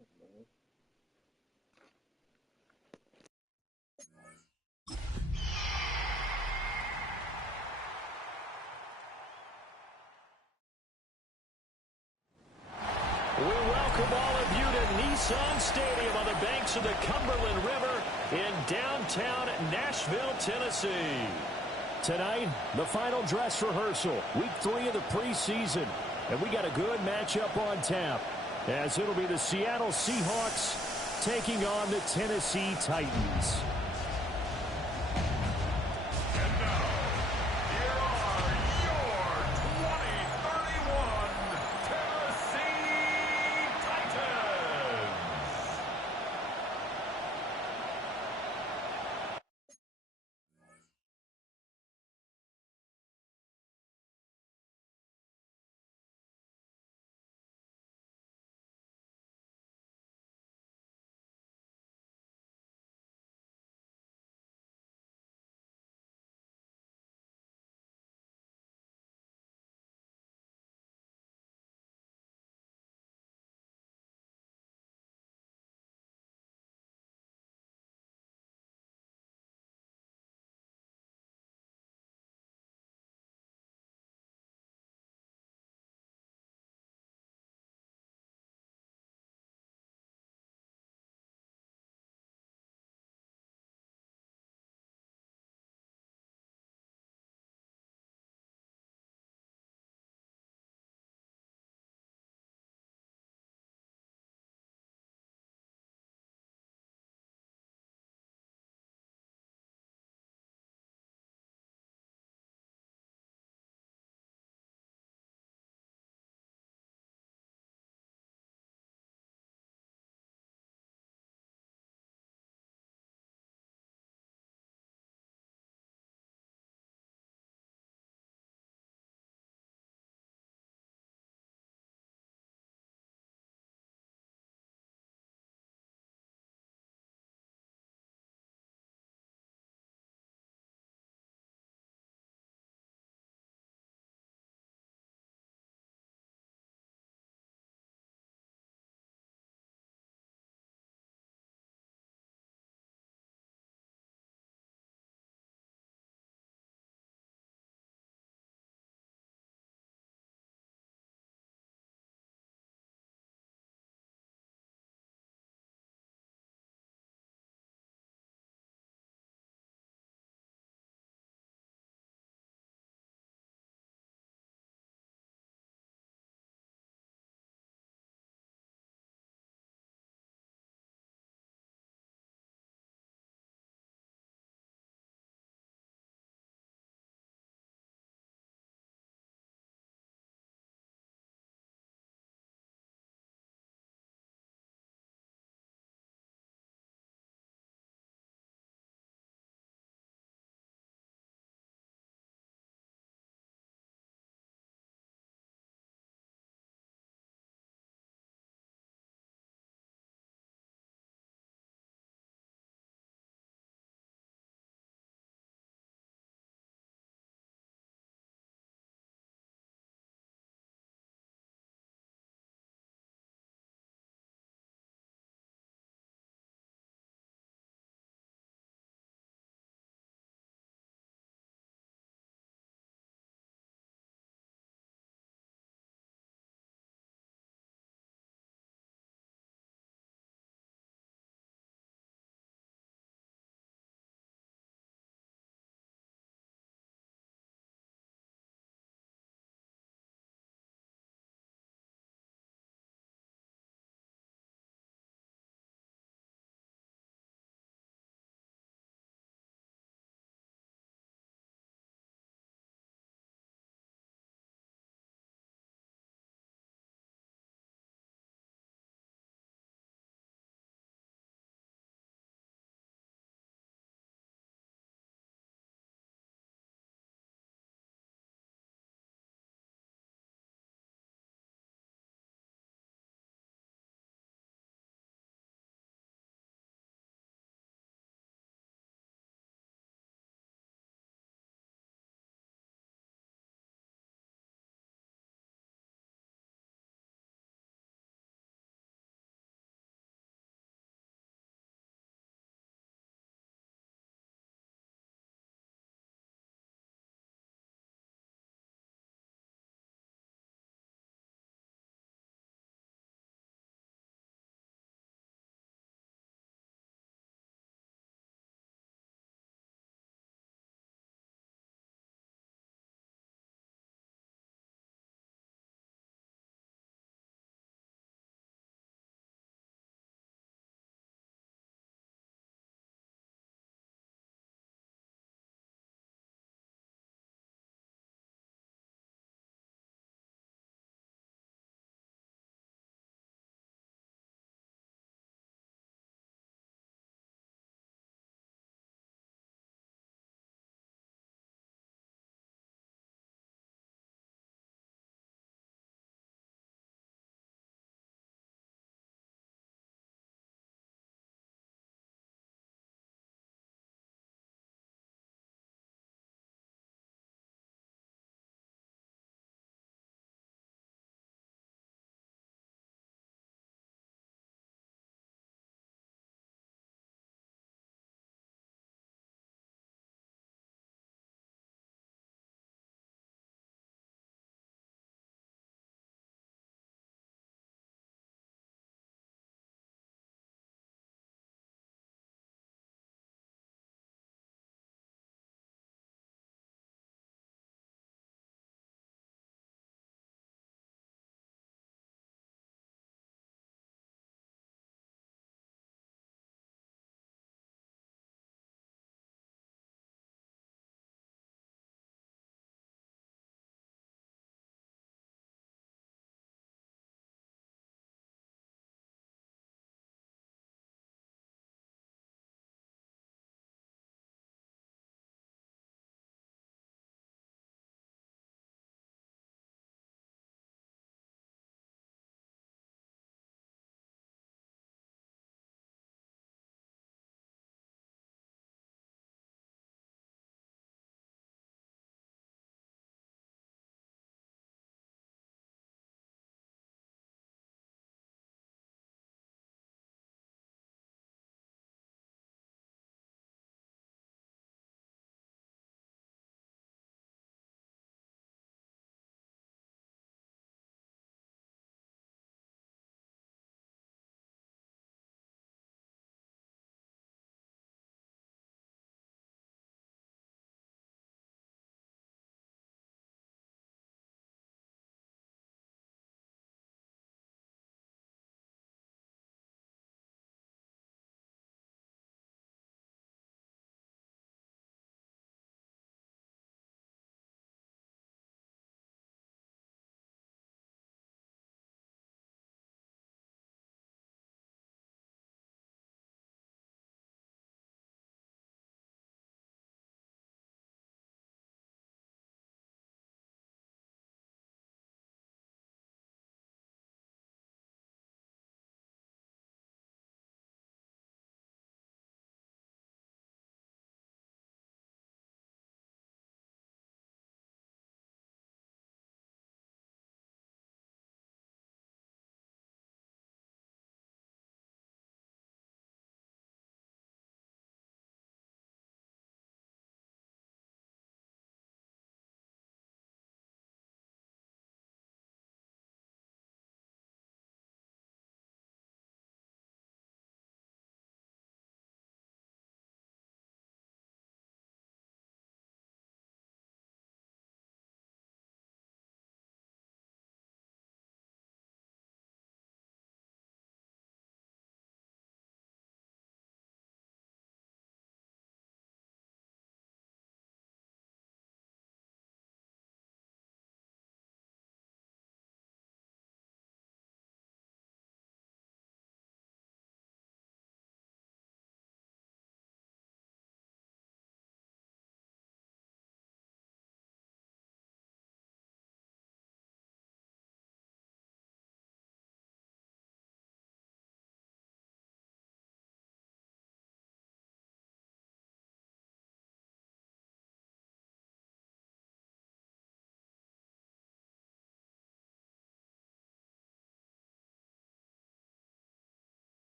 We welcome all of you to Nissan Stadium on the banks of the Cumberland River in downtown Nashville, Tennessee. Tonight, the final dress rehearsal, week 3 of the preseason. And we got a good matchup on tap, as it'll be the Seattle Seahawks taking on the Tennessee Titans.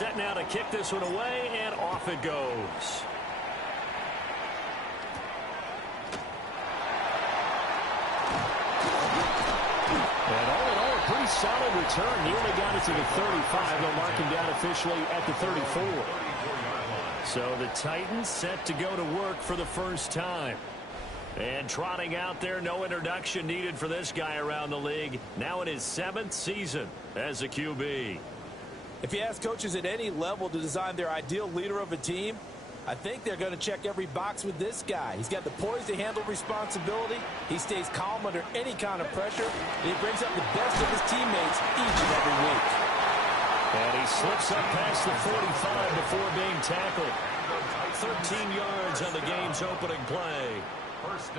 set now to kick this one away, and off it goes. And all in all, a pretty solid return. He only got it to the 35. They'll mark him down officially at the 34. So the Titans set to go to work for the first time. And trotting out there, no introduction needed for this guy around the league. Now in his 7th season as a QB. If you ask coaches at any level to design their ideal leader of a team, I think they're going to check every box with this guy. He's got the poise to handle responsibility. He stays calm under any kind of pressure. And he brings up the best of his teammates each and every week. And he slips up past the 45 before being tackled. 13 yards on the game's opening play.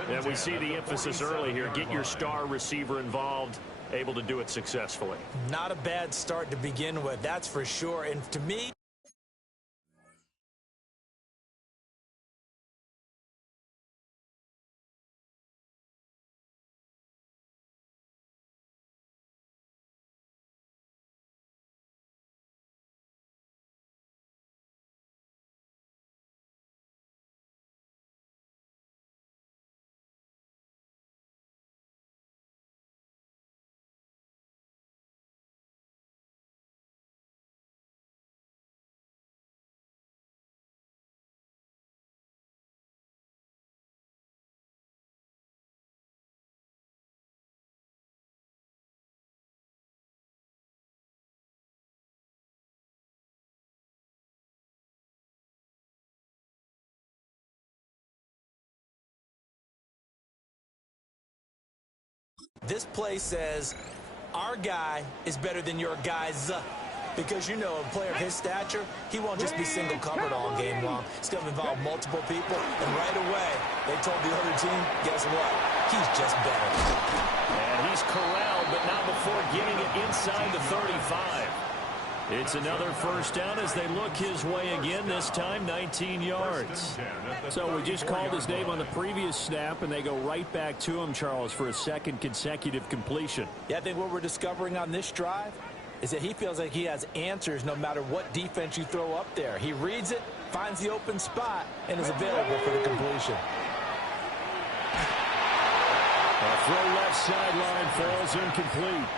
And we see the emphasis early here. Get your star receiver involved, able to do it successfully. Not a bad start to begin with, that's for sure. And to me, this play says, our guy is better than your guys. Because, you know, a player of his stature, he won't just be single covered all game long. It's going to involve multiple people. And right away, they told the other team, guess what? He's just better. And he's corralled, but not before getting it inside the 35. It's another first down as they look his way again, this time 19 yards. So we just called his name on the previous snap, and they go right back to him, Charles, for a second consecutive completion. Yeah, I think what we're discovering on this drive is that he feels like he has answers no matter what defense you throw up there. He reads it, finds the open spot, and is available for the completion. A throw left sideline falls incomplete.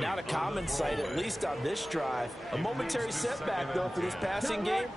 Not a common sight, at least on this drive. A momentary setback, though, for this passing game.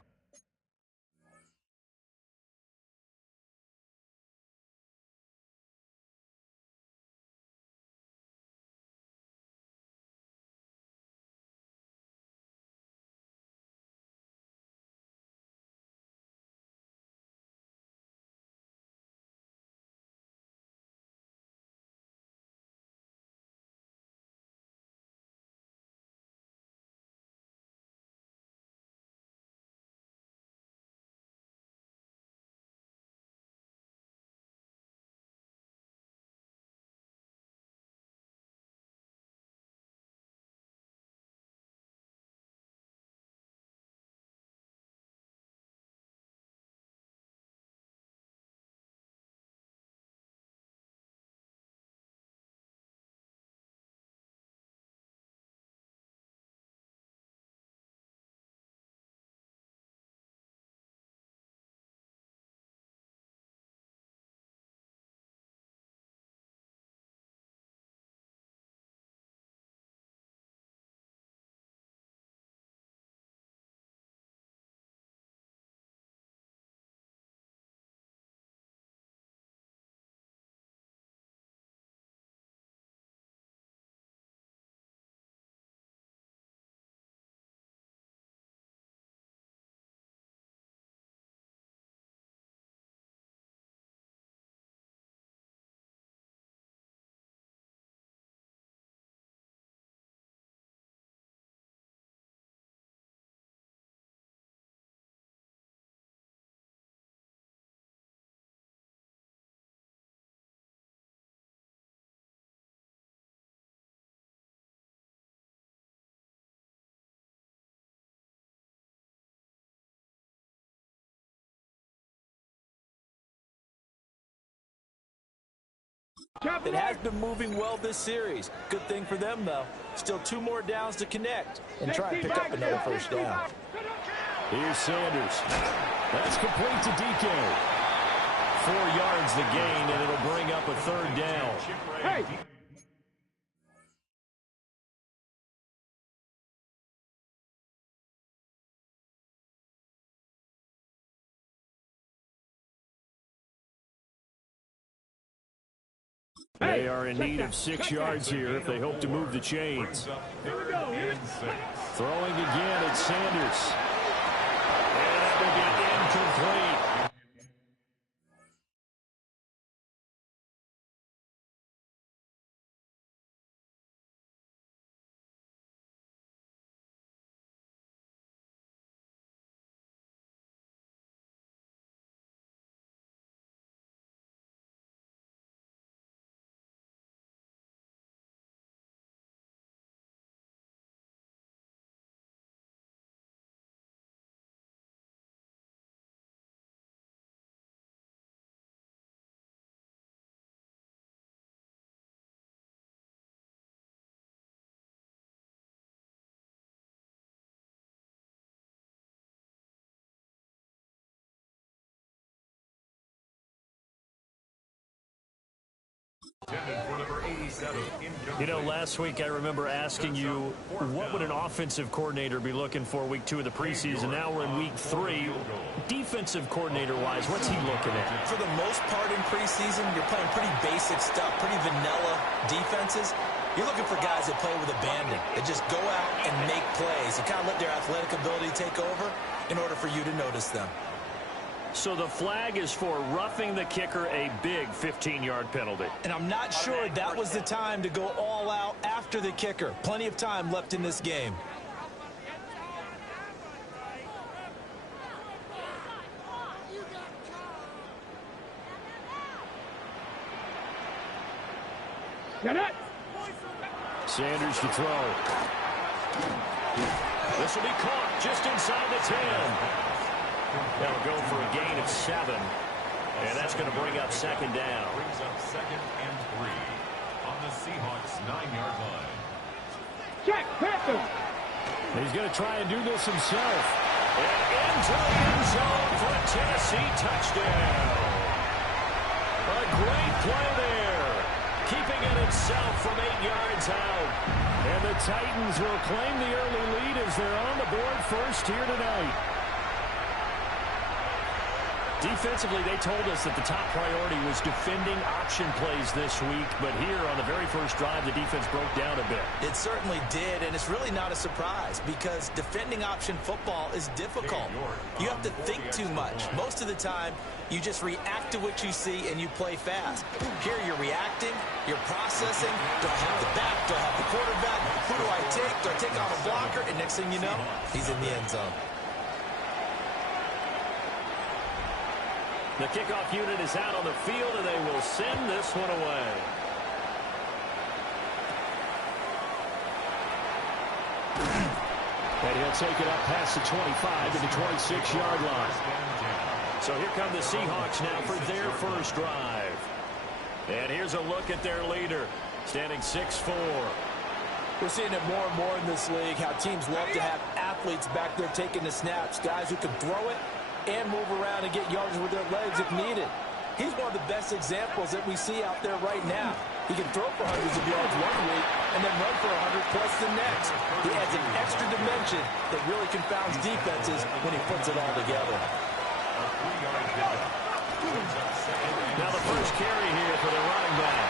It has been moving well this series. Good thing for them, though. Still 2 more downs to connect and try and pick up another first down. Here's Sanders. That's complete to DK. 4 yards the gain, and it'll bring up a 3rd down. Hey! They are in need of 6 yards here if they hope to move the chains. Throwing again at Sanders. And that will be incomplete. You know, last week I remember asking you, what would an offensive coordinator be looking for week 2 of the preseason? Now we're in week 3. Defensive coordinator-wise, what's he looking at? For the most part in preseason, you're playing pretty basic stuff, pretty vanilla defenses. You're looking for guys that play with abandon, that just go out and make plays and kind of let their athletic ability take over in order for you to notice them. So the flag is for roughing the kicker, a big 15-yard penalty. And I'm not sure that was the time to go all out after the kicker. Plenty of time left in this game. Sanders to throw. This will be caught just inside the 10. That'll go for a gain of 7. And that's going to bring up 2nd down. Brings up 2nd and 3 on the Seahawks 9-yard line. Check, Panther. He's going to try and do this himself. And into the end zone for a Tennessee touchdown. A great play there. keeping it himself from 8 yards out. And the Titans will claim the early lead as they're on the board first here tonight. Defensively, they told us that the top priority was defending option plays this week, but here on the very first drive, the defense broke down a bit. It certainly did, and it's really not a surprise because defending option football is difficult. You have to think too much. Most of the time, you just react to what you see and you play fast. Here you're reacting, you're processing. Do I have the back? Do I have the quarterback? Who do I take? Do I take on a blocker? And next thing you know, he's in the end zone. The kickoff unit is out on the field, and they will send this one away. And he'll take it up past the 25 to the 26-yard line. So here come the Seahawks now for their first drive. And here's a look at their leader, standing 6'4". We're seeing it more and more in this league, how teams love to have athletes back there taking the snaps, guys who can throw it and move around and get yards with their legs if needed. He's one of the best examples that we see out there right now. He can throw for hundreds of yards one week and then run for 100+ the next. He adds an extra dimension that really confounds defenses when he puts it all together. Now the first carry here for the running back.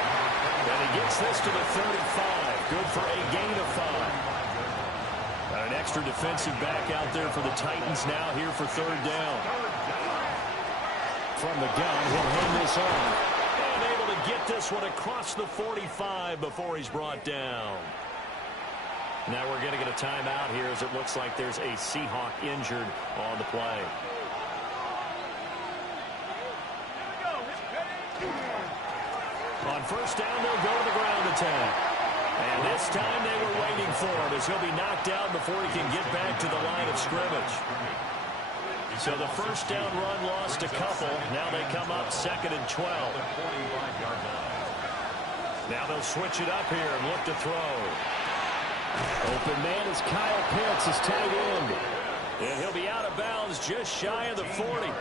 And he gets this to the 35. Good for a gain of 5. An extra defensive back out there for the Titans now here for third down. From the gun, he'll hand this on. And able to get this one across the 45 before he's brought down. Now we're going to get a timeout here as it looks like there's a Seahawk injured on the play. On first down, they'll go to the ground attack. And this time they were waiting for him as he'll be knocked out before he can get back to the line of scrimmage. So the first down run lost a couple. Now they come up 2nd and 12. Now they'll switch it up here and look to throw. Open man is Kyle Pitts, his tight end. And he'll be out of bounds just shy of the 40.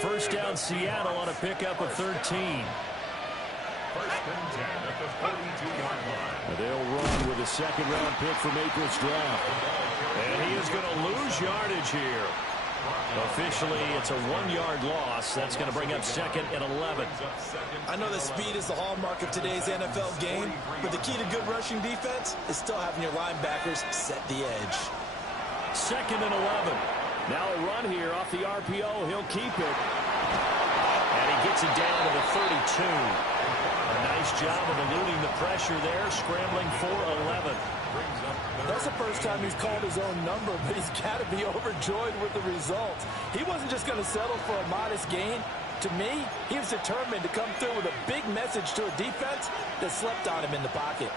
First down Seattle on a pickup of 13. First and 10 at the 42-yard line. They'll run with a second-round pick from April's draft. And he is going to lose yardage here. Officially, it's a 1-yard loss. That's going to bring up 2nd and 11. I know that speed is the hallmark of today's NFL game, but the key to good rushing defense is still having your linebackers set the edge. 2nd and 11. Now a run here off the RPO. He'll keep it. And he gets it down to the 32. A nice job of eluding the pressure there, scrambling for 11. That's the first time he's called his own number, but he's got to be overjoyed with the result. He wasn't just going to settle for a modest gain. To me, he was determined to come through with a big message to a defense that slept on him in the pocket.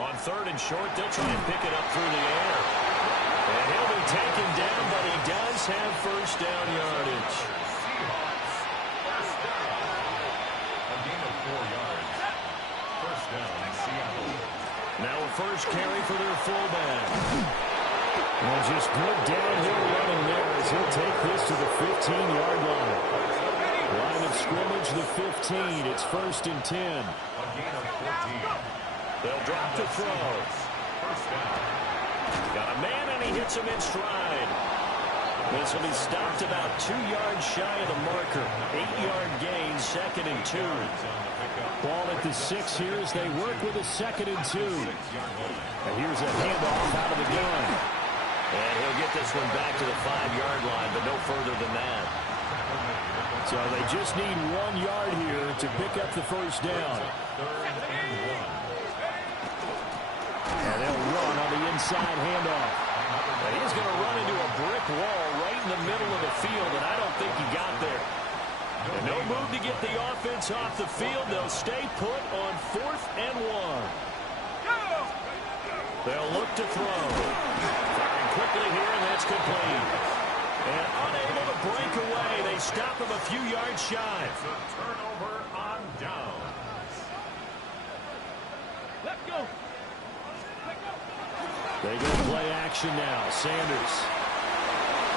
On 3rd and short, they'll try and pick it up through the air. And he'll be taken down, but he does have first down yardage. A gain of 4 yards. First down, Seattle. Now a first carry for their fullback. And just good downhill running there as he'll take this to the 15-yard line. Line of scrimmage, the 15. It's 1st and 10. A gain of 14. They'll drop to throw. First down. Got a man, and he hits him in stride. This will be stopped about 2 yards shy of the marker. 8-yard gain, 2nd and 2. Ball at the 6 here as they work with a 2nd and 2. And here's a handoff out of the gun. And he'll get this one back to the 5-yard line, but no further than that. So they just need 1 yard here to pick up the first down. And they'll run on the inside handoff. And he's going to run into a brick wall right in the middle of the field, and I don't think he got there. And no move to get the offense off the field. They'll stay put on 4th and 1. They'll look to throw. Firing quickly here, and that's complete. And unable to break away, they stop him a few yards shy. It's a turnover on downs. Let's go. They go play action now. Sanders.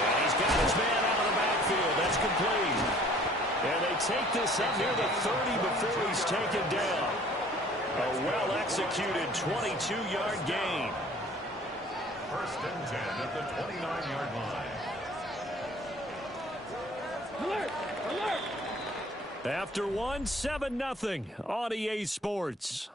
And he's got his man out of the backfield. That's complete. And they take this up near the 30 before he's taken down. A well-executed 22-yard gain. First and 10 at the 29-yard line. Alert! Alert! After one, 7-0 on EA Sports.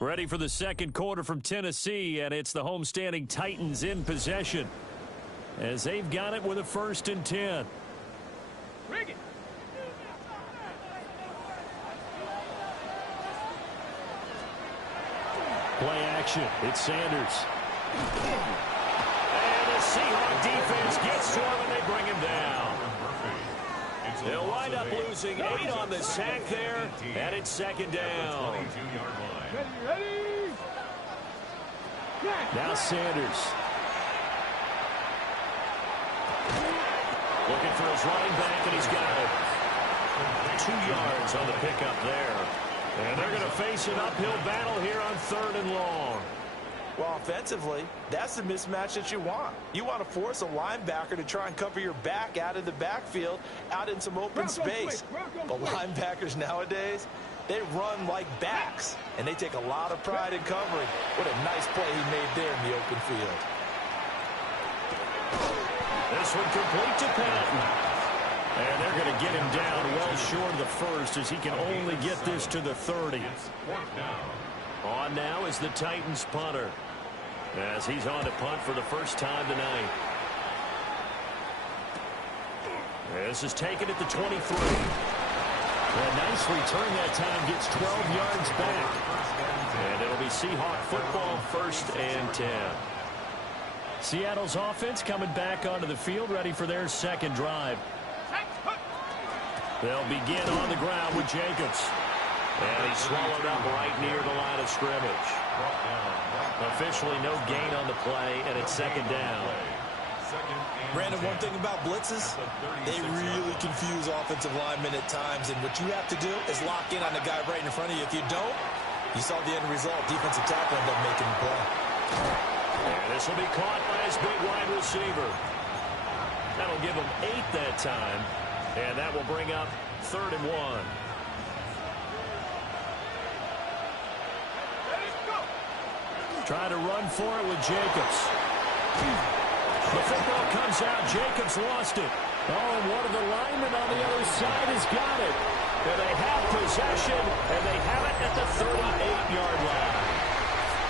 Ready for the second quarter from Tennessee, and it's the homestanding Titans in possession as they've got it with a 1st and 10. Bring it. Play action. It's Sanders. And the Seahawk defense gets to him, and they bring him down. They'll wind up losing 8 on the sack there, and it's 2nd down. Ready. Now Sanders. Looking for his running back, and he's got it. 2 yards on the pickup there. And they're going to face an uphill battle here on 3rd and long. Well, offensively, that's the mismatch that you want. You want to force a linebacker to try and cover your back out of the backfield, out in some open space. But linebackers nowadays, they run like backs, and they take a lot of pride in covering. What a nice play he made there in the open field. This one complete to Patton. And they're going to get him down well short of the 1st as he can only get this to the 30. On now is the Titans punter as he's on to punt for the first time tonight. This is taken at the 23. A nice return that time, gets 12 yards back. And it'll be Seahawk football, 1st and 10. Seattle's offense coming back onto the field, ready for their second drive. They'll begin on the ground with Jacobs. And he's swallowed up right near the line of scrimmage. Officially no gain on the play, and it's 2nd down. Brandon, one thing about blitzes, they really confuse offensive linemen at times, and what you have to do is lock in on the guy right in front of you. If you don't, you saw the end result. Defensive tackle ended up making the play. And this will be caught by his big wide receiver. That'll give him 8 that time, and that will bring up 3rd and 1. Try to run for it with Jacobs. The football comes out. Jacobs lost it. Oh, and one of the linemen on the other side has got it. And they have possession, and they have it at the 38-yard line.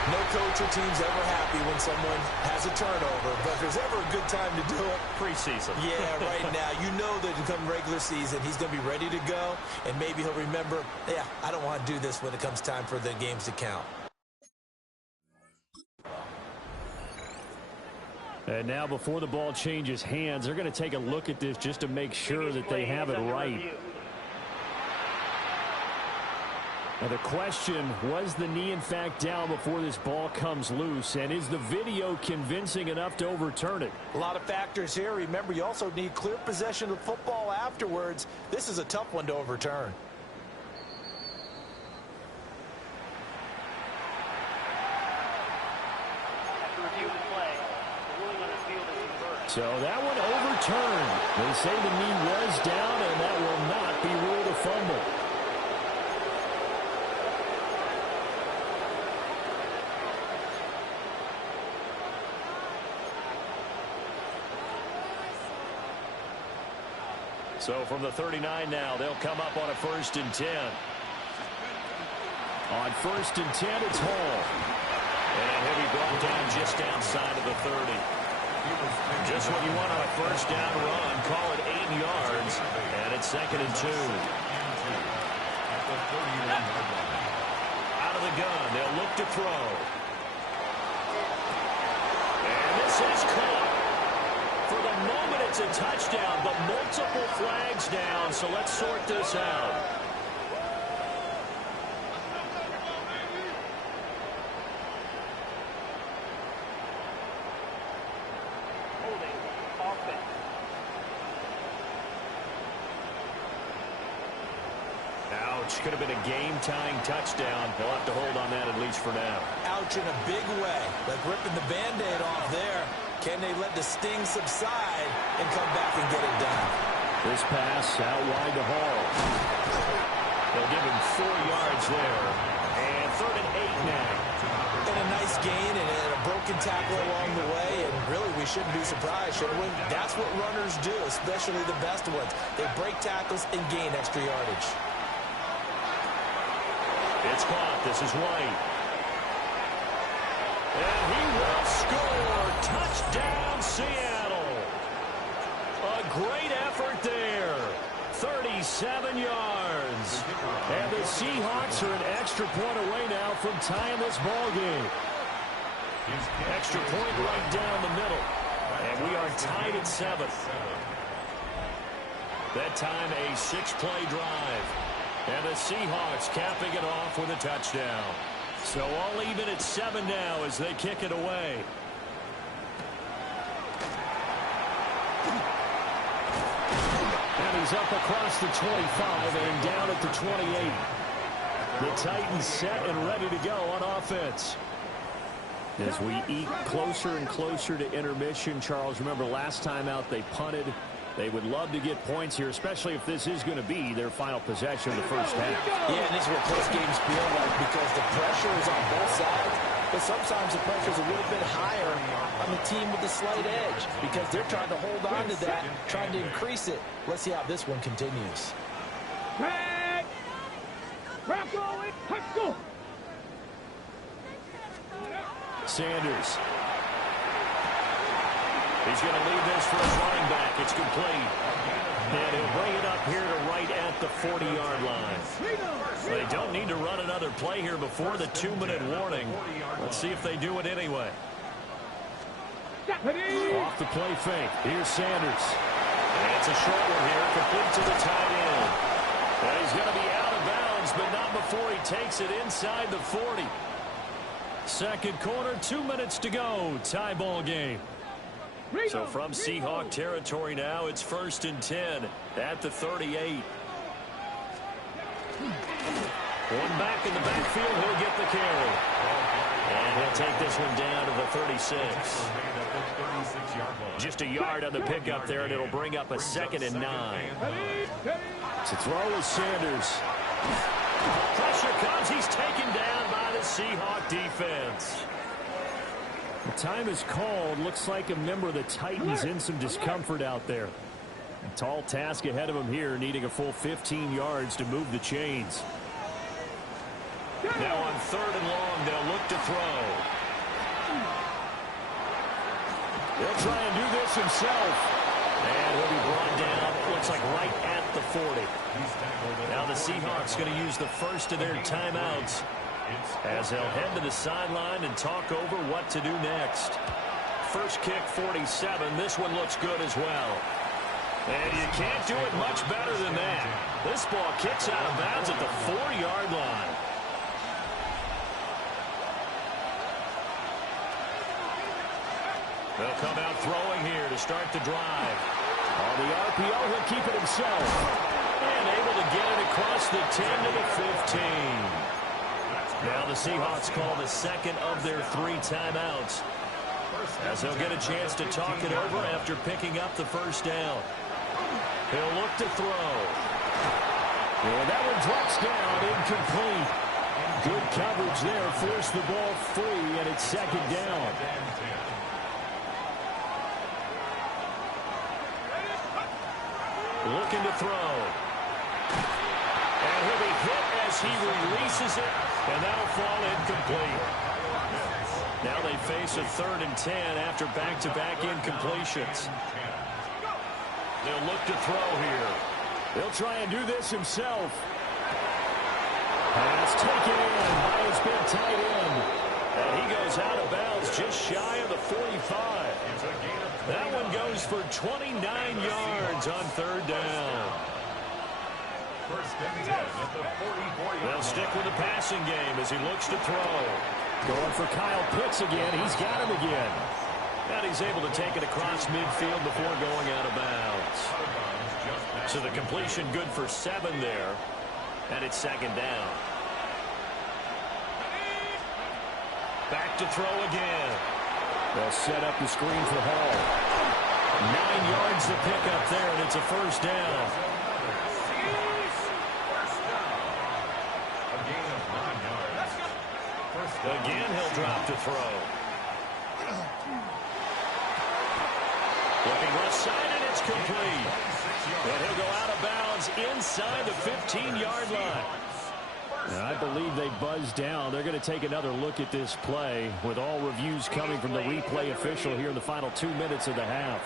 No coach or team's ever happy when someone has a turnover, but if there's ever a good time to do it, Preseason. Yeah, right now. You know that come regular season, he's going to be ready to go, and maybe he'll remember, yeah, I don't want to do this when it comes time for the games to count. And now before the ball changes hands, they're going to take a look at this just to make sure that they have it right. Now the question, was the knee in fact down before this ball comes loose? And is the video convincing enough to overturn it? A lot of factors here. Remember, you also need clear possession of football afterwards. This is a tough one to overturn. So that one overturned. They say the knee was down, and that will not be ruled a fumble. So from the 39 now, they'll come up on a 1st and 10. On 1st and 10, it's Hall. And he'll be brought down just outside of the 30. Just what you want on a 1st down run. Call it 8 yards, and it's 2nd and 2. Out of the gun, they'll look to throw. And this is caught. For the moment, it's a touchdown, but multiple flags down, so let's sort this out. Ouch. Could have been a game-tying touchdown. They'll have to hold on that at least for now. Ouch in a big way. Like ripping the Band-Aid off there. Can they let the sting subside and come back and get it done? This pass out wide to Hall. They'll give him 4 yards there. And 3rd and 8 now. And a nice gain and a broken tackle along the way. And really, we shouldn't be surprised, should we? That's what runners do, especially the best ones. They break tackles and gain extra yardage. It's caught. This is White. And he will score. Touchdown, Seattle. A great effort there. 37 yards. And the Seahawks are an extra point away now from tying this ball game. Extra point right down the middle. And we are tied at 7. That time a 6-play drive. And the Seahawks capping it off with a touchdown. So all even at 7 now as they kick it away. And he's up across the 25 and down at the 28. The Titans set and ready to go on offense. As we eke closer and closer to intermission, Charles, remember last time out they punted. They would love to get points here, especially if this is going to be their final possession of the first half. Yeah, and this is what close games feel like because the pressure is on both sides, but sometimes the pressure is a little bit higher on the team with the slight edge because they're trying to hold on to that, trying to increase it. Let's see how this one continues. Sanders. He's going to leave this for his running back. It's complete. And he'll bring it up here to right at the 40-yard line. They don't need to run another play here before the 2-minute warning. Let's see if they do it anyway. Off the play fake. Here's Sanders. And it's a short one here, complete to the tight end. And he's going to be out of bounds, but not before he takes it inside the 40. Second quarter, 2 minutes to go. Tie ball game. So from Seahawk territory now, it's 1st and 10 at the 38. One back in the backfield, he'll get the carry. And he'll take this one down to the 36. Just a yard on the pickup there, and it'll bring up a 2nd and 9. To throw is Sanders. Pressure comes. He's taken down by the Seahawk defense. The time is called. Looks like a member of the Titans in some discomfort out there. A tall task ahead of him here, needing a full 15 yards to move the chains. Now on 3rd and long, they'll look to throw. He'll try and do this himself. And he'll be brought down, looks like right at the 40. Now the Seahawks going to use the first of their timeouts as they'll head to the sideline and talk over what to do next. First kick, 47. This one looks good as well. And you can't do it much better than that. This ball kicks out of bounds at the 4-yard line. They'll come out throwing here to start the drive. On the RPO, he'll keep it himself. And able to get it across the 10 to the 15. Now the Seahawks call the second of their 3 timeouts, as they'll get a chance to talk it over after picking up the first down. He'll look to throw. And that one drops down, incomplete. Good coverage there, forced the ball free, and it's 2nd down. Looking to throw. And he'll be hit as he releases it, and that'll fall incomplete. Now they face a 3rd and 10 after back-to-back incompletions. They'll look to throw here. He'll try and do this himself. Pass taken in by his big tight end. And he goes out of bounds just shy of the 45. That one goes for 29 yards on 3rd down. They'll stick with the passing game as he looks to throw. Going for Kyle Pitts again. He's got him again. And he's able to take it across midfield before going out of bounds. So the completion good for 7 there. And it's second down. Back to throw again. They'll set up the screen for Hall. 9 yards to pick up there, and it's a first down. A gain of 9 yards. First down. Again, he'll drop to throw. Looking left side, and it's complete. And he'll go out of bounds inside the 15-yard line. And I believe they buzzed down. They're going to take another look at this play with all reviews coming from the replay official here in the final 2 minutes of the half.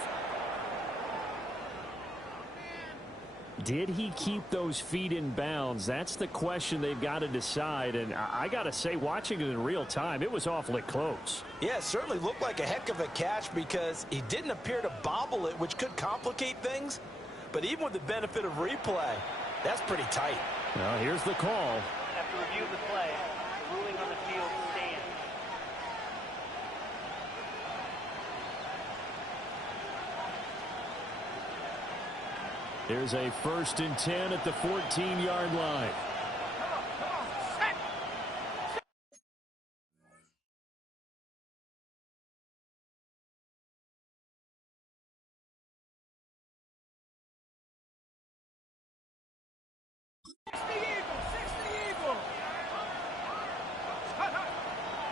Did he keep those feet in bounds? That's the question they've got to decide. And I got to say, watching it in real time, it was awfully close. Yeah, it certainly looked like a heck of a catch because he didn't appear to bobble it, which could complicate things. But even with the benefit of replay, that's pretty tight. Well, here's the call. After review of the play, the ruling on the field stands. Here's a 1st and 10 at the 14-yard line.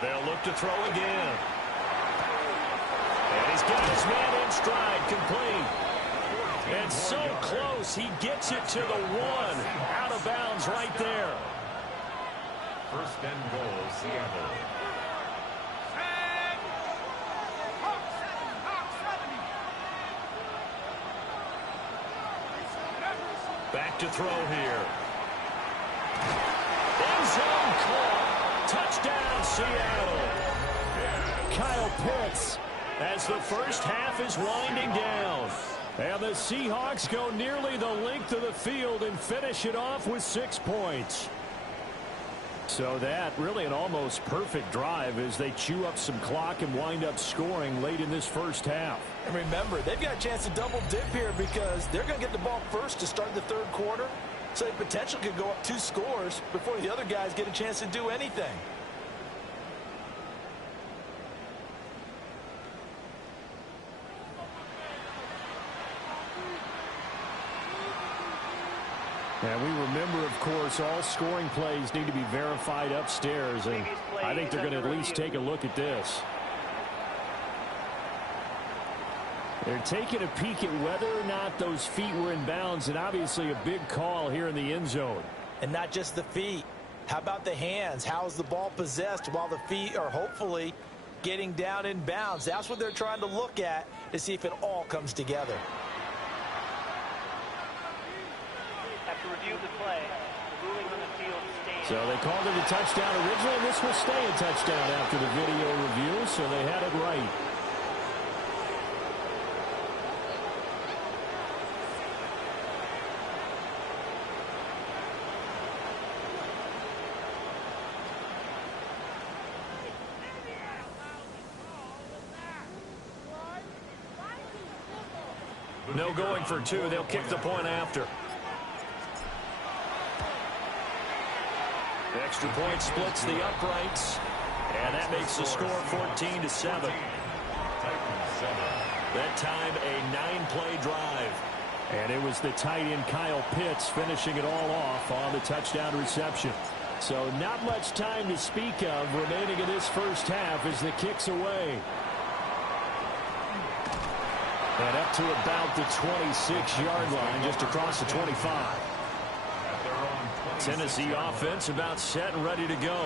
They'll look to throw again. And he's got his man in stride, complete. And so close, he gets it to the 1. Out of bounds right there. First and goal, Seattle. Back to throw here. End zone caught. Touchdown, Seattle. Kyle Pitts as the first half is winding down. And the Seahawks go nearly the length of the field and finish it off with 6 points. So that really an almost perfect drive as they chew up some clock and wind up scoring late in this first half. And remember, they've got a chance to double dip here because they're going to get the ball first to start the 3rd quarter. So they potentially could go up 2 scores before the other guys get a chance to do anything. And we remember, of course, all scoring plays need to be verified upstairs, and I think they're going to at least take a look at this. They're taking a peek at whether or not those feet were in bounds, and obviously a big call here in the end zone. And not just the feet. How about the hands? How is the ball possessed while the feet are hopefully getting down in bounds? That's what they're trying to look at to see if it all comes together. After review of the play, the ruling on the field stands. So they called it a touchdown originally. This will stay a touchdown after the video review, so they had it right. No going for 2. They'll kick the point after. The extra point splits the uprights, and that makes the score 14-7. That time, a 9-play drive. And it was the tight end Kyle Pitts finishing it all off on the touchdown reception. So not much time to speak of remaining in this first half as the kick's away. And up to about the 26-yard line, just across the 25. Tennessee offense about set and ready to go.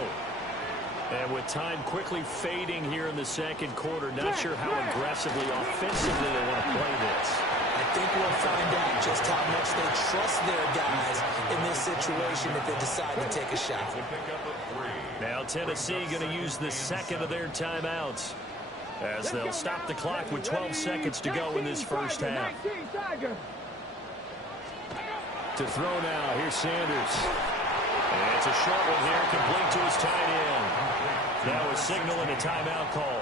And with time quickly fading here in the second quarter, not sure how aggressively, offensively they want to play this. I think we'll find out just how much they trust their guys in this situation if they decide to take a shot. Now Tennessee going to use the second of their timeouts as they'll stop the clock with 12 seconds to go in this first half. To throw now, here's Sanders. And it's a short one here, complete to his tight end. Now a signal and a timeout call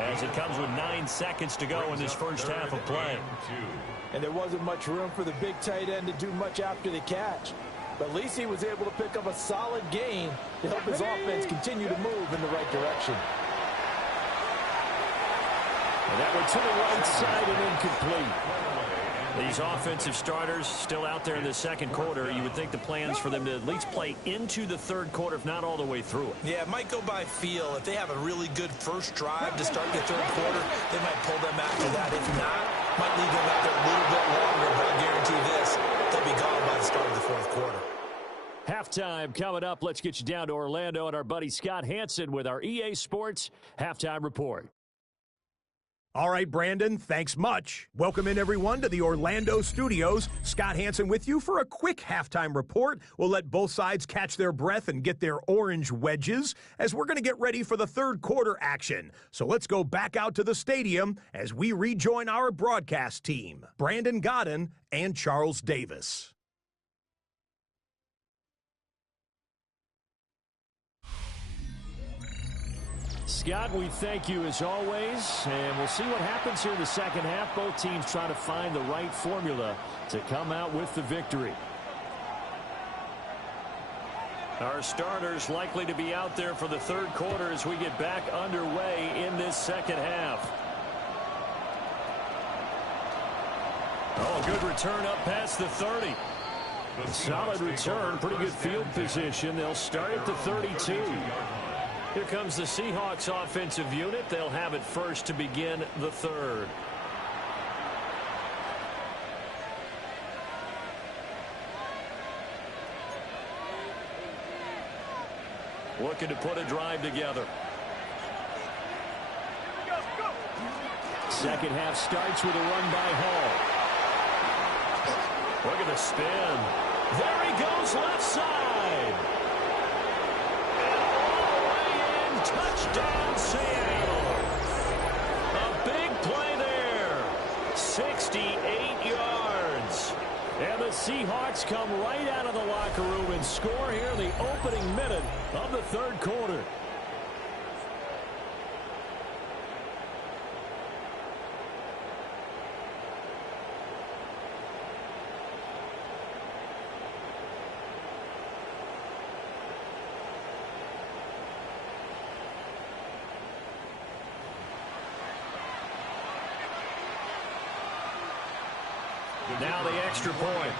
as it comes with 9 seconds to go in this first half of play. And there wasn't much room for the big tight end to do much after the catch. But at least he was able to pick up a solid gain to help his offense continue to move in the right direction. And that one to the right side and incomplete. These offensive starters still out there in the second quarter. You would think the plans for them to at least play into the third quarter, if not all the way through it. Yeah, it might go by feel. If they have a really good first drive to start the third quarter, they might pull them after that. If not, might leave them out there a little bit longer, but I guarantee this, they'll be gone by the start of the fourth quarter. Halftime coming up. Let's get you down to Orlando and our buddy Scott Hansen with our EA Sports Halftime Report. All right, Brandon, thanks much. Welcome in, everyone, to the Orlando studios. Scott Hansen with you for a quick halftime report. We'll let both sides catch their breath and get their orange wedges as we're going to get ready for the third quarter action. So let's go back out to the stadium as we rejoin our broadcast team, Brandon Godden and Charles Davis. Scott, we thank you as always, and we'll see what happens here in the second half. Both teams trying to find the right formula to come out with the victory. Our starters likely to be out there for the third quarter as we get back underway in this second half. Oh, good return up past the 30. Solid return, pretty good field position. They'll start at the 32. Here comes the Seahawks offensive unit. They'll have it first to begin the third. Looking to put a drive together. Second half starts with a run by Hall. Look at the spin. There he goes left side. Touchdown, Seattle. A big play there. 68 yards. And the Seahawks come right out of the locker room and score here in the opening minute of the third quarter. Now the extra point.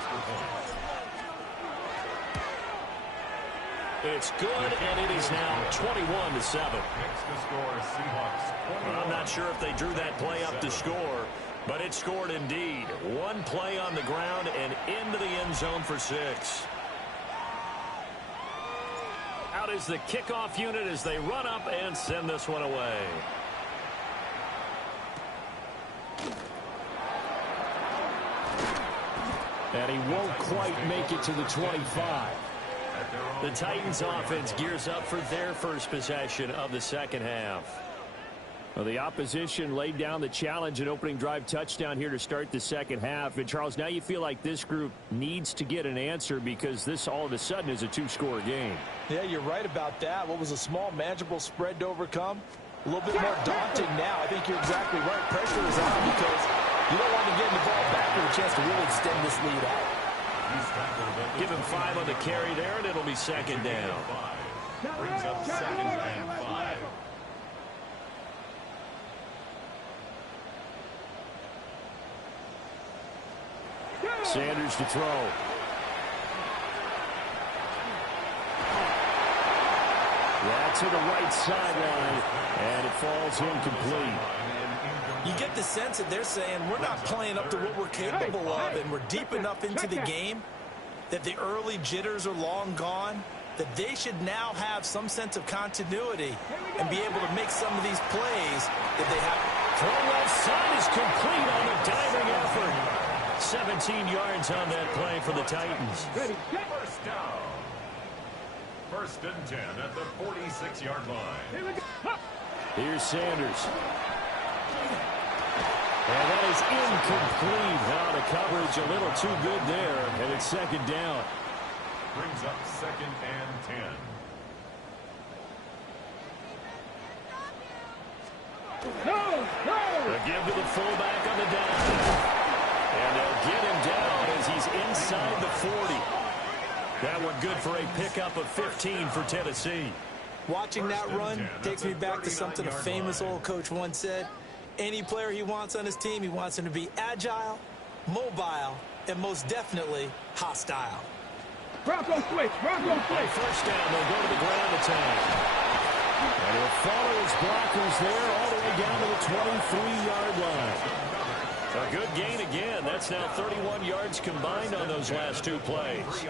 It's good, and it is now 21-7. I'm not sure if they drew that play up to score, but it scored indeed. One play on the ground and into the end zone for 6. Out is the kickoff unit as they run up and send this one away. And he won't quite make it to the 25. The Titans offense gears up for their first possession of the second half. Well, the opposition laid down the challenge and opening drive touchdown here to start the second half. And, Charles, now you feel like this group needs to get an answer because this all of a sudden is a 2-score game. Yeah, you're right about that. What was a small, manageable spread to overcome? A little bit more daunting now. I think you're exactly right. Pressure is on because you don't want to get the ball back with a chance to really extend this lead out. Give him 5 on the carry there, and it'll be second down. Brings up second and 5. Sanders to throw. That's to the right sideline, and it falls incomplete. You get the sense that they're saying we're not playing up to what we're capable of, and we're deep enough into the game that the early jitters are long gone, that they should now have some sense of continuity and be able to make some of these plays that they have. Throw left side is complete on the diving effort. 17 yards on that play for the Titans. First down. First and 10 at the 46-yard line. Here's Sanders. And that is incomplete. Now the coverage a little too good there, and it's second down. Brings up second and 10. A give to the fullback on the down. And they'll get him down as he's inside the 40. That one good for a pickup of 15 for Tennessee. Watching that run takes me back to something a famous old coach once said. Any player he wants on his team, he wants him to be agile, mobile, and most definitely hostile. Bronco switch. Bronco switch. First down, they'll go to the ground attack. And he'll follow his blockers there all the way down to the 23-yard line. A good gain again. That's now 31 yards combined on those last two plays.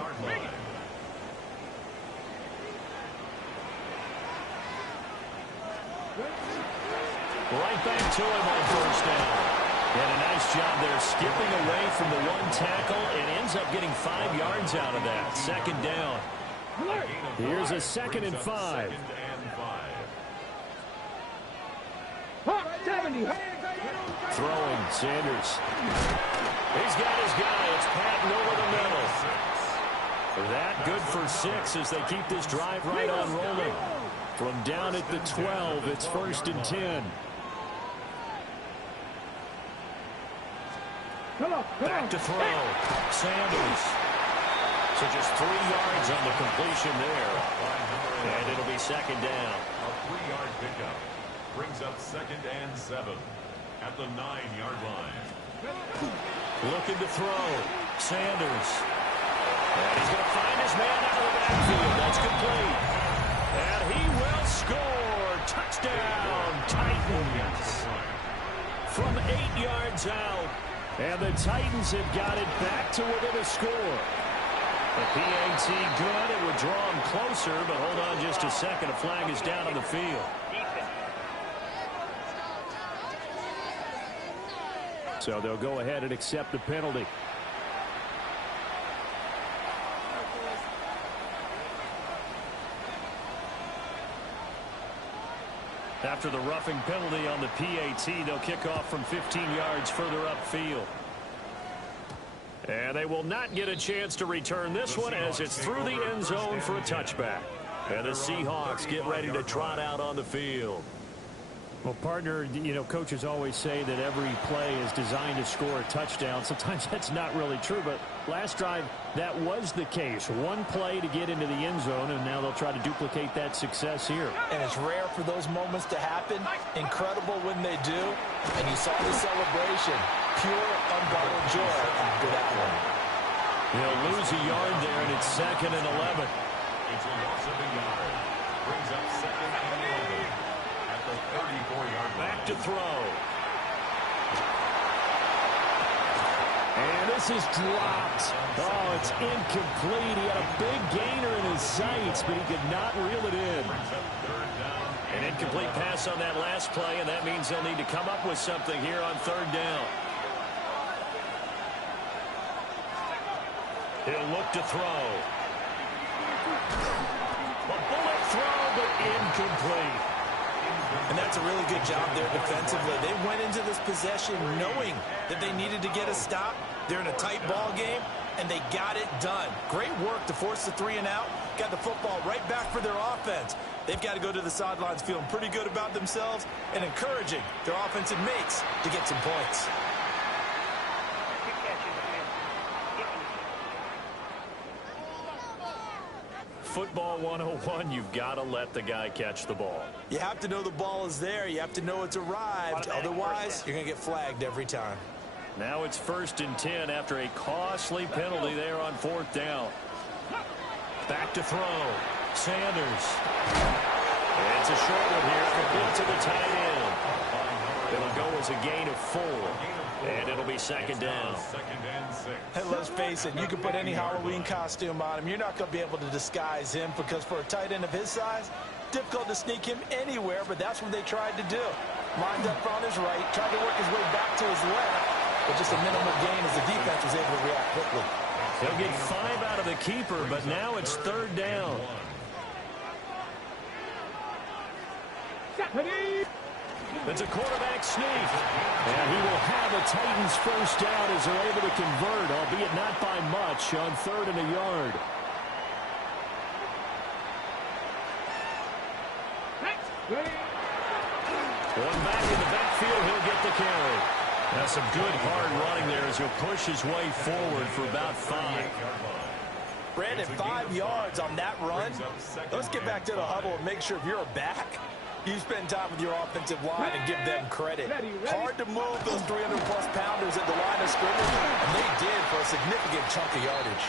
Right back to him on first down. And a nice job there skipping away from the one tackle and ends up getting 5 yards out of that. Second down. Here's a 2nd and 5. 70. Throwing, Sanders. He's got his guy. It's Patton over the middle. That good for 6 as they keep this drive right on rolling. From down at the 12, it's 1st and 10. Back to throw. Sanders. So just 3 yards on the completion there. And it'll be 2nd down. A 3-yard pickup brings up 2nd and 7 at the 9-yard line. Looking to throw. Sanders. And he's going to find his man out of the backfield. That's complete. And he will score. Touchdown, Titans. From 8 yards out. And the Titans have got it back to within a score. The PAT good. It would draw him closer, but hold on just a second. A flag is down on the field. So they'll go ahead and accept the penalty. After the roughing penalty on the PAT, they'll kick off from 15 yards further upfield. And they will not get a chance to return this one as it's through the end zone for a touchback. And the Seahawks get ready to trot out on the field. Well, partner, you know, coaches always say that every play is designed to score a touchdown. Sometimes that's not really true, but last drive, that was the case. One play to get into the end zone, and now they'll try to duplicate that success here. And it's rare for those moments to happen. Incredible when they do. And you saw the celebration. Pure, unbridled joy after that one. He'll lose a yard there, and it's 2nd and 11. It's a loss of a yard. Brings up 2nd and 11 at the 34-yard line. Back to throw. And this is dropped. Oh, it's incomplete. He had a big gainer in his sights, but he could not reel it in. An incomplete pass on that last play, and that means they'll need to come up with something here on 3rd down. He'll look to throw. A bullet throw, but incomplete. And that's a really good job there defensively. They went into this possession knowing that they needed to get a stop. They're in a tight ball game, and they got it done. Great work to force the 3 and out. Got the football right back for their offense. They've got to go to the sidelines feeling pretty good about themselves and encouraging their offensive mates to get some points. Football 101, you've got to let the guy catch the ball. You have to know the ball is there. You have to know it's arrived. Otherwise, you're going to get flagged every time. Now it's 1st and 10 after a costly penalty there on 4th down. Back to throw. Sanders. It's a short one here, complete to the tight end. It'll go as a gain of 4. And it'll be 2nd down. 2nd and 6. And let's face it, you can put any Halloween costume on him. You're not going to be able to disguise him because for a tight end of his size, difficult to sneak him anywhere, but that's what they tried to do. Lined up on his right, tried to work his way back to his left, but just a minimal gain as the defense was able to react quickly. They'll get 5 out of the keeper, but now it's 3rd down. It's a quarterback sneak. And he will have a Titans first down as they're able to convert, albeit not by much, on 3rd and a yard. One back in the backfield, he'll get the carry. Now some good hard running there as he'll push his way forward for about 5. Brandon, 5 yards on that run. Let's get back to the huddle and make sure if you're a back, you spend time with your offensive line and give them credit. Hard to move those 300-plus pounders at the line of scrimmage, and they did for a significant chunk of yardage.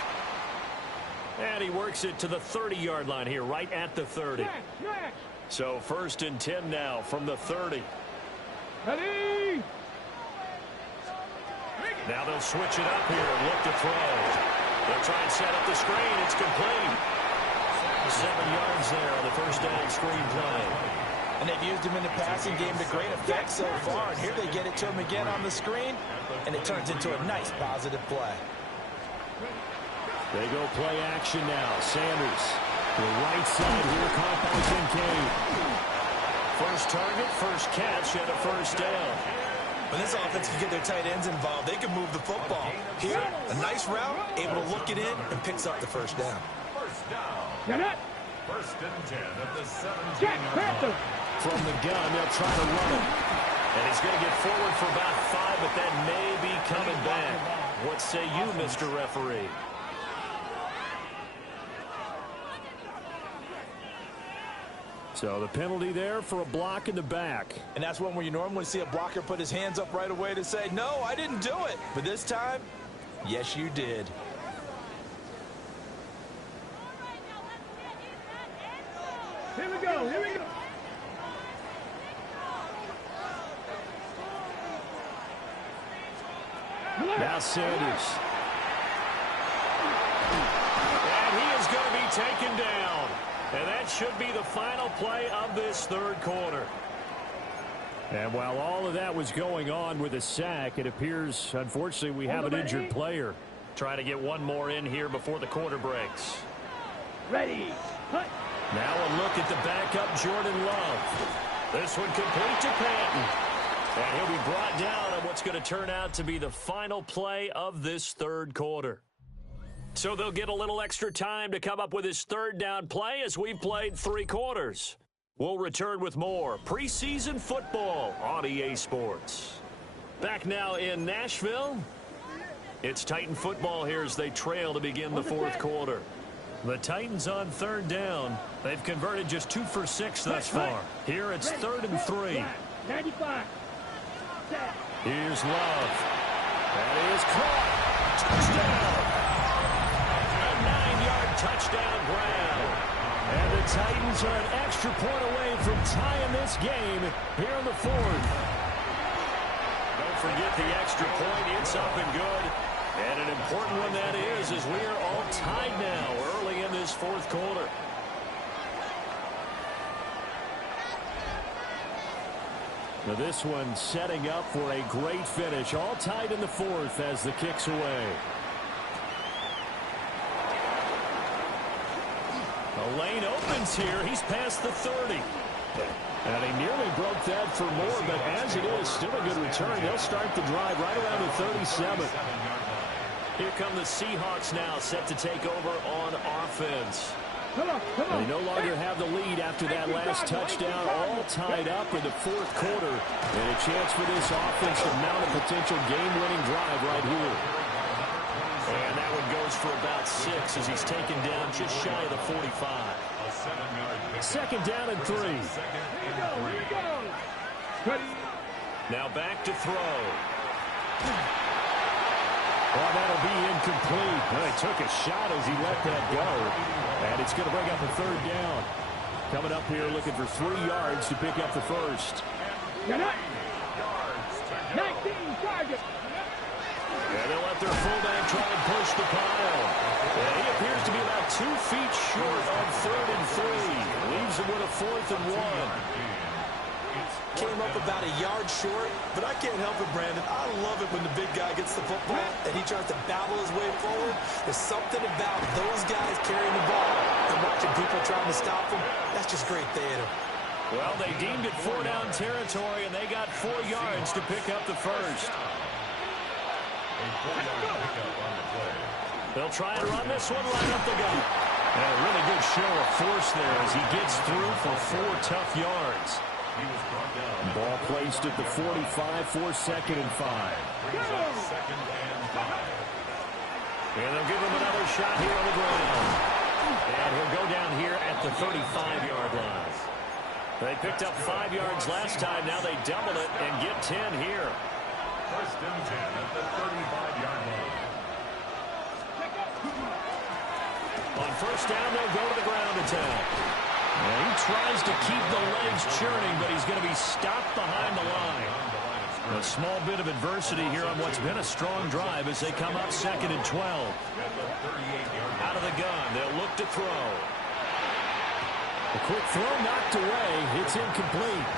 And he works it to the 30-yard line here, right at the 30. So 1st and 10 now from the 30. Ready? Now they'll switch it up here and look to throw. They'll try and set up the screen. It's complete. 7 yards there on the first down screen play. And they've used him in the passing game to great effect so far. And here they get it to him again on the screen, and it turns into a nice positive play. They go play action now. Sanders, the right side here, caught by Kincaid. First target, first catch, and a first down. When this offense can get their tight ends involved, they can move the football. Here, a nice route, able to look it in, and picks up the first down. First down. Get it. 1st and 10 at the 17-yard line. From the gun, they'll try to run it. And he's going to get forward for about 5, but that may be coming back. What say you, Mr. Referee? So the penalty there for a block in the back. And that's one where you normally see a blocker put his hands up right away to say, no, I didn't do it. But this time, yes, you did. Here we go. Here we go. Now Sanders. And he is going to be taken down. And that should be the final play of this 3rd quarter. And while all of that was going on with a sack, it appears, unfortunately, we have an injured player. Trying to get one more in here before the quarter breaks. Ready. Cut. Now a look at the backup, Jordan Love. This one complete to Patton. And he'll be brought down on what's going to turn out to be the final play of this 3rd quarter. So they'll get a little extra time to come up with his 3rd down play as we've played 3 quarters. We'll return with more preseason football on EA Sports. Back now in Nashville. It's Titan football here as they trail to begin the 4th quarter. The Titans on 3rd down. They've converted just 2 for 6 thus far. Here it's 3rd and 3. 95. Here's Love. That is caught. Touchdown. Touchdown ground. And the Titans are an extra point away from tying this game here in the 4th. Don't forget the extra point. It's up and good. And an important one that is, as we are all tied now early in this 4th quarter. Now this one setting up for a great finish. All tied in the 4th as the kick's away. The lane opens here. He's past the 30. And he nearly broke that for more, but as it is, still a good return. They'll start the drive right around the 37. Here come the Seahawks now, set to take over on offense. They no longer have the lead after that last touchdown, all tied up in the 4th quarter. And a chance for this offense to mount a potential game-winning drive right here. And that one goes for about 6 as he's taken down just shy of the 45. 2nd down and 3. Now back to throw. Well, that'll be incomplete. Well, he took a shot as he let that go. And it's going to bring up a 3rd down. Coming up here looking for 3 yards to pick up the first. 19 targets. Yeah, they'll let their fullback try and push the pile. And he appears to be about 2 feet short on 3rd and 3. Leaves him with a 4th and 1. Came up about a yard short, but I can't help it, Brandon. I love it when the big guy gets the football and he tries to battle his way forward. There's something about those guys carrying the ball and watching people trying to stop them. That's just great theater. Well, they deemed it 4-down territory, and they got 4 yards to pick up the first. They'll try and run this one right up the gut. And a really good show of force there as he gets through for 4 tough yards. Ball placed at the 45 for 2nd and 5. And they'll give him another shot here on the ground. And he'll go down here at the 35-yard line. They picked up 5 yards last time. Now they double it and get 10 here. First and 10 at the 35-yard line. On first down, they'll go to the ground attack. And he tries to keep the legs churning, but he's going to be stopped behind the line. A small bit of adversity here on what's been a strong drive as they come up 2nd and 12. Out of the gun, they'll look to throw. A quick throw knocked away. It's incomplete.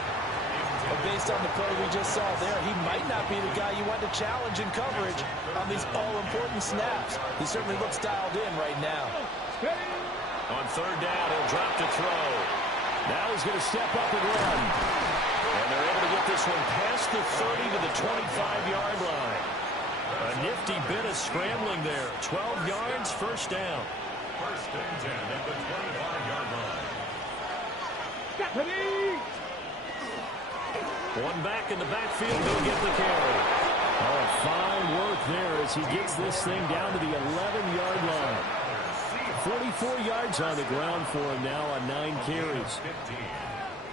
But based on the play we just saw there, he might not be the guy you want to challenge in coverage on these all-important snaps. He certainly looks dialed in right now. On third down, he'll drop to throw. Now he's going to step up and run. And they're able to get this one past the 30 to the 25-yard line. A nifty bit of scrambling there. 12 yards, first down. First and 10 at the 25-yard line. One back in the backfield, he'll get the carry. Oh, fine work there as he gets this thing down to the 11-yard line. 44 yards on the ground for him now on 9 carries.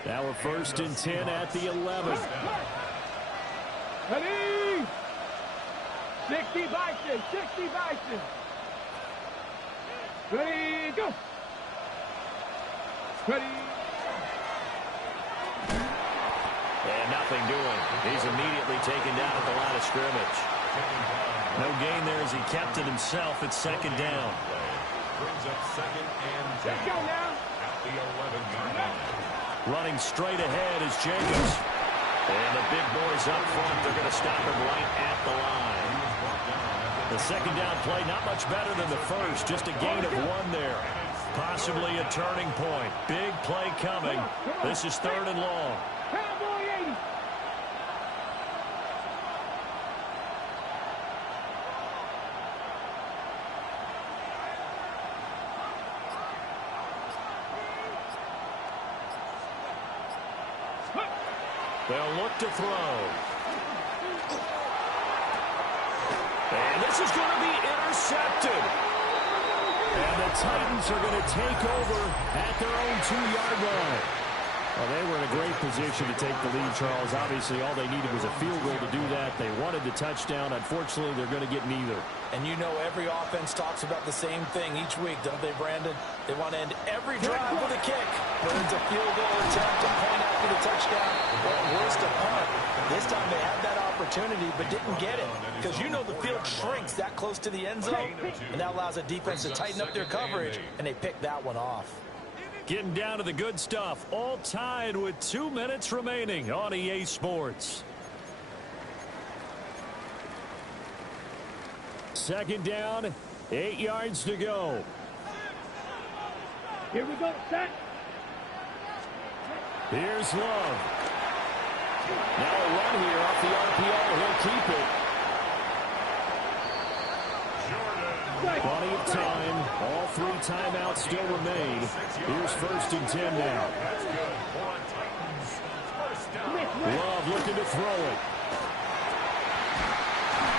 Now we're first and 10 at the 11. Ready? 60 Bison, 60 Bison. Ready, go. Ready. And nothing doing. He's immediately taken down at the line of scrimmage. No gain there as he kept it himself at 2nd down. Brings up 2nd and 10. Let's go now. At the 11-yard line. Running straight ahead is Jacobs. And the big boys up front, they're going to stop him right at the line. The 2nd down play, not much better than the first. Just a gain of 1 there. Possibly a turning point. Big play coming. This is 3rd and long. Cowboy 80. They'll look to throw. And this is going to be intercepted. And the Titans are going to take over at their own 2-yard line. Well, they were in a great position to take the lead, Charles. Obviously, all they needed was a field goal to do that. They wanted the touchdown. Unfortunately, they're going to get neither. And you know every offense talks about the same thing each week, don't they, Brandon? They want to end every drive with a kick. Whether it's a field goal attempt, a point after the touchdown, or worst, a punt. This time they had that opportunity but didn't get it. Because you know the field shrinks that close to the end zone. And that allows a defense to tighten up their coverage, and they pick that one off. Getting down to the good stuff. All tied with 2 minutes remaining on EA Sports. 2nd down, 8 yards to go. Here we go, set. Here's Love. Now a run here off the RPO. He'll keep it. Plenty of time. All 3 timeouts still remain. Here's 1st and 10 now. Love looking to throw it.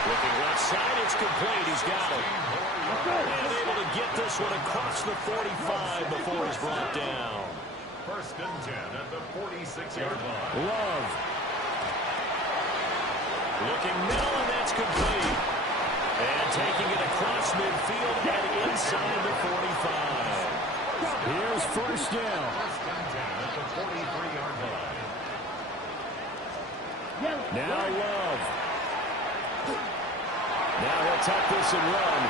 Looking left side, it's complete. He's got it. And able to get this one across the 45 before he's brought down. 1st and 10 at the 46-yard line. Love. Looking middle, and that's complete. And taking it across midfield and inside the 45. Here's 1st down. 1st and 10 at the 43-yard line. Now Love. Now he'll tuck this and run.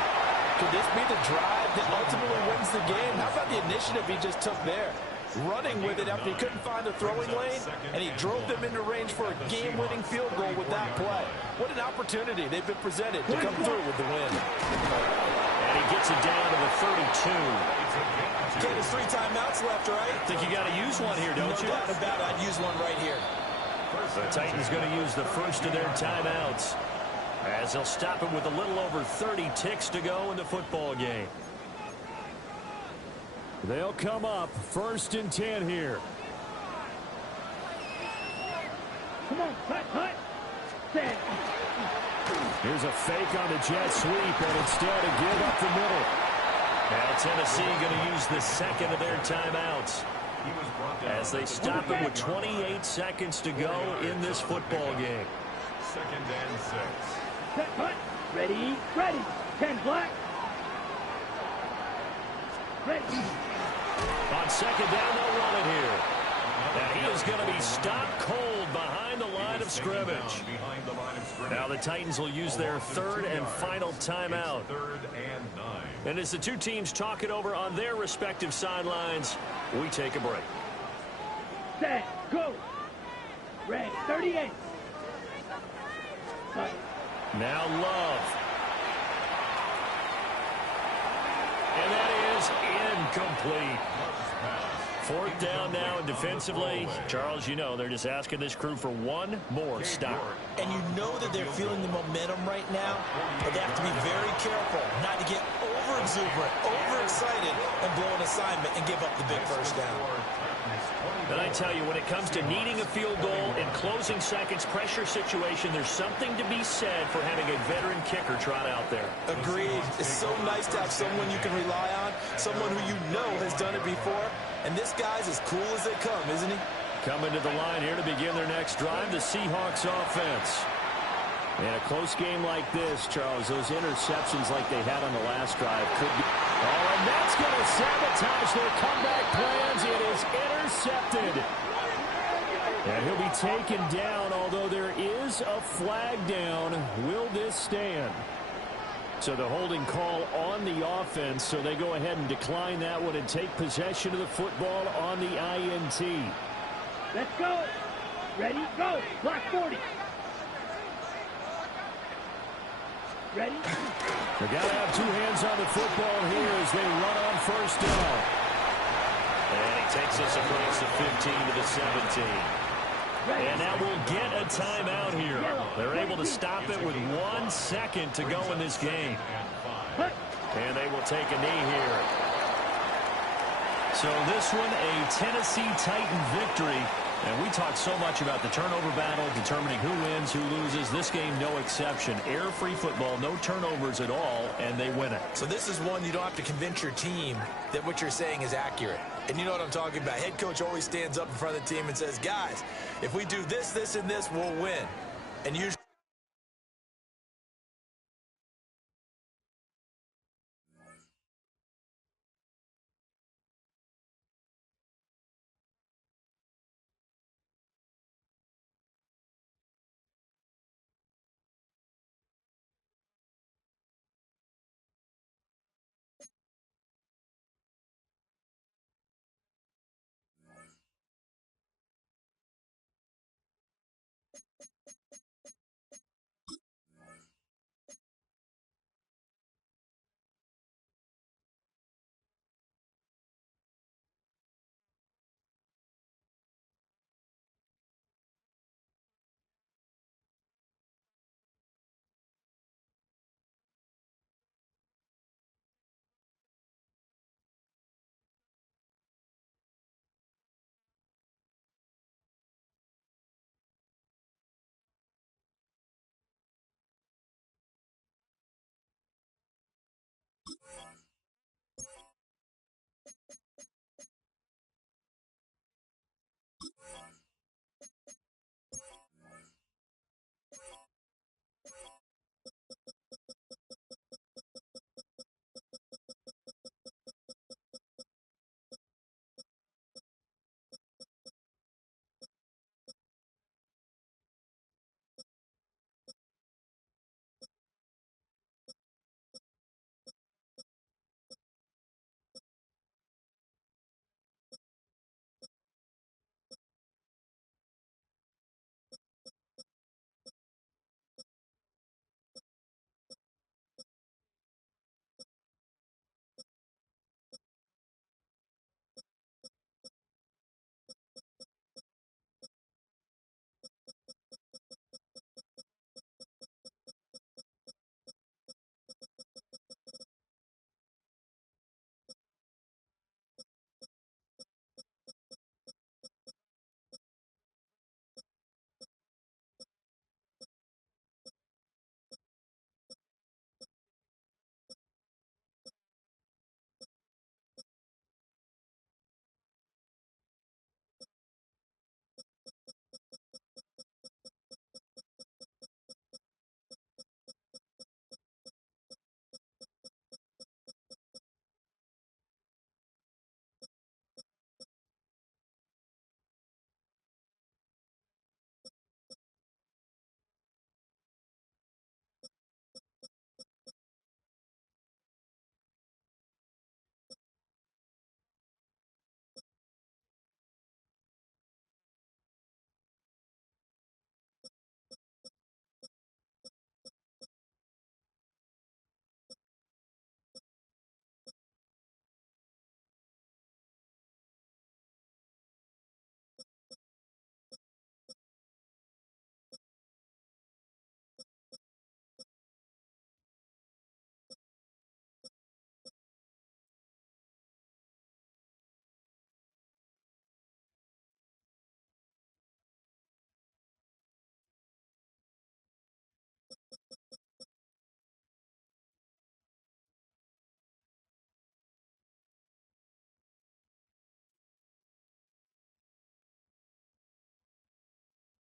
Could this be the drive that ultimately wins the game? How about the initiative he just took there? Running with it after he couldn't find a throwing lane, and he drove them into range for a game-winning field goal with that play. What an opportunity they've been presented to come through with the win. And he gets it down to the 32. Okay, there's 3 timeouts left, right? Think you got to use one here, don't you? No doubt about it. I'd use one right here. The Titans going to use the first of their timeouts as they'll stop it with a little over 30 ticks to go in the football game. They'll come up 1st and 10 here. Come on, cut. Set. Here's a fake on the jet sweep, and instead a give up the middle. Now Tennessee going to use the second of their timeouts as they stop it with 28 seconds to go in this football game. 2nd and 6. Set, punt. Ready, ready. 10 black. Ready. On second down, they'll run it here. And he is going to be stopped cold behind the line of scrimmage. Now the Titans will use their third and final timeout. 3rd and 9. And as the two teams talk it over on their respective sidelines, we take a break. Set, go. Red, 38. Cut. Now Love. And that is incomplete. 4th down now, and defensively, Charles, you know, they're just asking this crew for one more stop. And you know that they're feeling the momentum right now, but they have to be very careful not to get over-exuberant, overexcited, and blow an assignment and give up the big first down. And I tell you, when it comes to needing a field goal in closing seconds, pressure situation, there's something to be said for having a veteran kicker trot out there. Agreed. It's so nice to have someone you can rely on, someone who you know has done it before. And this guy's as cool as they come, isn't he? Coming to the line here to begin their next drive, the Seahawks offense. In a close game like this, Charles, those interceptions like they had on the last drive could be... Oh, and that's going to sabotage their comeback plans. It is intercepted. And he'll be taken down, although there is a flag down. Will this stand? So the holding call on the offense, so they go ahead and decline that one and take possession of the football on the INT. Let's go. Ready, go. Block 40. Ready? They got to have two hands on the football here as they run on first down. And he takes us across the 15 to the 17. And now we'll get a timeout here. They're able to stop it with 1 second to go in this game. And they will take a knee here. So this one, a Tennessee Titan victory. And we talked so much about the turnover battle, determining who wins, who loses. This game, no exception. Air-free football, no turnovers at all, and they win it. So this is one you don't have to convince your team that what you're saying is accurate. And you know what I'm talking about. Head coach always stands up in front of the team and says, guys, if we do this, this, and this, we'll win. And usually